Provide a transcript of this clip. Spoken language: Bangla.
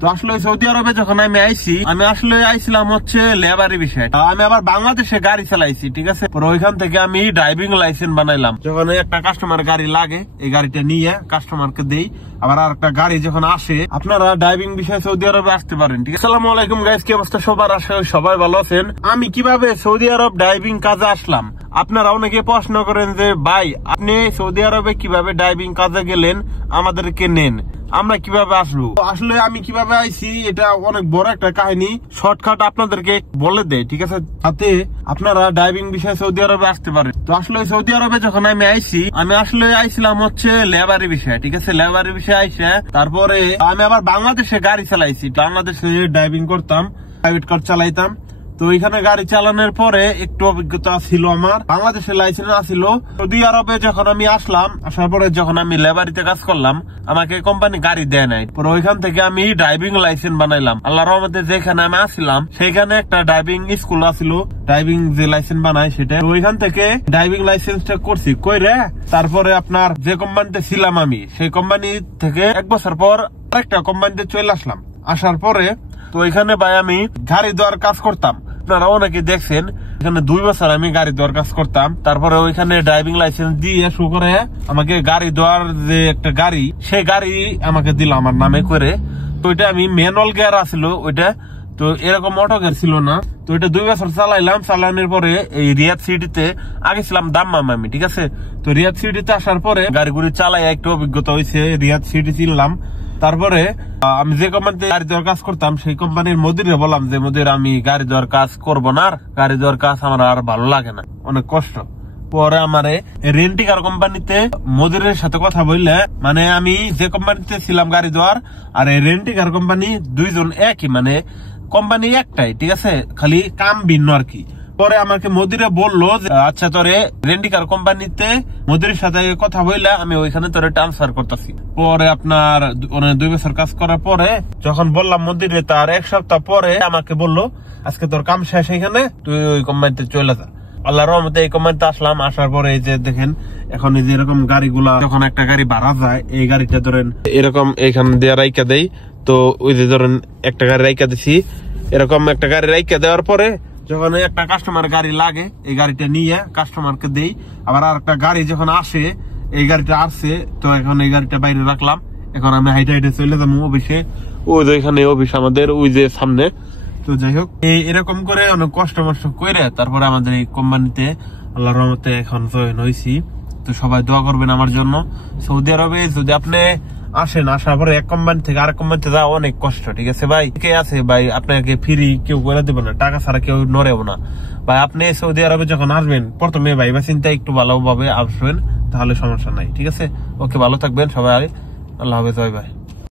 তো আসলে সৌদি আরবে যখন আমি আসলে আইছিলাম হচ্ছে লেবারি বিষয়। আমি আবার বাংলাদেশে গাড়ি চালাইছি, ঠিক আছে। পরে ওইখান থেকে আমি ড্রাইভিং লাইসেন্স বানাইলাম। যখন একটা কাস্টমার গাড়ি লাগে, এই গাড়িটা নিয়ে কাস্টমারকে দেই। আবার আর একটা গাড়ি যখন আসে, আপনারা ড্রাইভিং বিষয়ে সৌদি আরবে আসতে পারেন, ঠিক আছে। আসসালামু আলাইকুম গাইস, কি অবস্থা সবার? আশা করি সবাই ভালো আছেন। আমি কিভাবে সৌদি আরব ড্রাইভিং কাজে আসলাম, আপনারা অনেকে প্রশ্ন করেন যে ভাই আপনি সৌদি আরবে কিভাবে ড্রাইভিং কাজে গেলেন, আমাদেরকে নেন, আমরা কিভাবে আসবো। আসলে আমি কিভাবে আইছি এটা অনেক বড় একটা কাহিনী, শর্টকাট আপনাদেরকে বলে দেয়, ঠিক আছে, তাতে আপনারা ড্রাইভিং বিষয়ে সৌদি আরবে আসতে পারেন। তো আসলে সৌদি আরবে যখন আমি আসলে আইছিলাম হচ্ছে লেবারি বিষয়, ঠিক আছে। লেবারি বিষয়ে আইসে তারপরে আমি আবার বাংলাদেশে গাড়ি চালাইছি, বাংলাদেশে ড্রাইভিং করতাম, প্রাইভেট কার চালাইতাম। তো এখানে গাড়ি চালানোর পরে একটু অভিজ্ঞতা ছিল আমার, বাংলাদেশের লাইসেন্স আছিল। সৌদি আরবে যখন আমি আসার পরে যখন আমি লেবারিতে কাজ করলাম, আমাকে কোম্পানি গাড়ি দেয় নাই। পরে ওইখান থেকে আমি ড্রাইভিং লাইসেন্স বানাইলাম। আল্লাহর রহমতে যেখানে আমি আসছিলাম সেখানে একটা ড্রাইভিং স্কুল আছিল, ড্রাইভিং যে লাইসেন্স বানায় সেটা। ওইখান থেকে ড্রাইভিং লাইসেন্সটা করছি, কইরে তারপরে আপনার যে কোম্পানিতে ছিলাম আমি, সেই কোম্পানি থেকে 1 বছর পর আরেকটা কোম্পানিতে চলে আসলাম। আসার পরে তো এখানে ভাই আমি গাড়ি দেওয়ার কাজ করতাম। আপনারা অনেকে দেখছেন, এখানে 2 বছর আমি গাড়ি দেওয়ার কাজ করতাম। তারপরে ওইখানে ড্রাইভিং লাইসেন্স দিয়ে শুরু করে আমাকে গাড়ি দেওয়ার যে একটা গাড়ি, সেই গাড়ি আমাকে দিল আমার নামে করে। তো ওইটা আমি ম্যানুয়াল গিয়ার আছিল ওইটা, তো এরকম অটো গিয়ার ছিল না। তো ওইটা 2 বছর চালাইলাম। চালানোর পরে এই রিয়াদ সিটিতে আগে ছিলাম দাম্মাম আমি, ঠিক আছে। তো রিয়াদ সিটিতে আসার পরে গাড়িগুলি চালাই একটু অভিজ্ঞতা হয়েছে, রিয়াদ সিটি চিনলাম। তারপরে আমি যে কোম্পানিতে গাড়ি দেওয়ার কাজ করতাম সেই কোম্পানির মদিরে বললাম যে মদির আমি গাড়ি দেওয়ার কাজ করবো না, আর গাড়ি দেওয়ার কাজ আমার আর ভালো লাগে না, অনেক কষ্ট। পরে আমারে রেন্টিকার কোম্পানিতে মদিরের সাথে কথা বললে, মানে আমি যে কোম্পানিতে ছিলাম গাড়ি দেওয়ার আর রেন্টিকার কোম্পানি দুইজন একই, মানে কোম্পানি একটাই, ঠিক আছে, খালি কাম ভিন্ন আর কি। পরে আমাকে মদিরে বললো আচ্ছা তোরে রেন্টিকার কোম্পানিতে মদিরের সাথে কথা বললে আমি ওইখানে তোরে ট্রান্সফার করতেছি। পরে আপনার 2 বছর কাজ করার পরে যখন বললাম মদিরে, তার 1 সপ্তাহ পরে আমাকে বললো আজকে তোর কাম শেষ, এখানে তুই ওই কোম্পানিতে চলে যা। আল্লাহর রহমতে এই কোম্পানিতে আসলাম। আসার পরে এই যে দেখেন এখন এই যে এরকম গাড়িগুলা, যখন একটা গাড়ি ভাড়া যায়, এই গাড়িটা ধরেন এরকম এখানে দিয়ে রাইকা দেই। তো ওই যে ধরেন একটা গাড়ি রাইকা দিছি, এরকম একটা গাড়ি রাইকা দেওয়ার পরে যখন একটা কাস্টমার গাড়ি লাগে, এই গাড়িটা নিয়ে কাস্টমারকে দেই। আবার আর একটা গাড়ি যখন আসে, এই গাড়িটা আসছে, তো এখন এই গাড়িটা বাইরে রাখলাম। এখন আমি হাইটে হাইটে চলে যাবো অফিসে, ওই যে এখানে অফিস আমাদের ওই যে সামনে। তো যাই হোক, এরকম করে অনেক কষ্ট করে তারপরে আমাদের এই কোম্পানিতে আল্লাহর রহমতে এখন জয়েন হয়েছি। তো সবাই দোয়া করবেন আমার জন্য। সৌদি আরবে যদি আপনি আসেন, আসার পরে এক কোম্পানি থেকে আরেক কোম্পানিতে যাওয়া অনেক কষ্ট, ঠিক আছে ভাই। কে আছে ভাই আপনাকে ফ্রি কেউ করে দেবে না, টাকা ছাড়া কেউ নড়েও না ভাই। আপনি সৌদি আরবে যখন আসবেন প্রথমে ভাই বা চিন্তা একটু ভালোভাবে আসবেন, তাহলে সমস্যা নাই, ঠিক আছে। ওকে, ভালো থাকবেন সবাই, আল্লাহ হাফেজ, ভাই।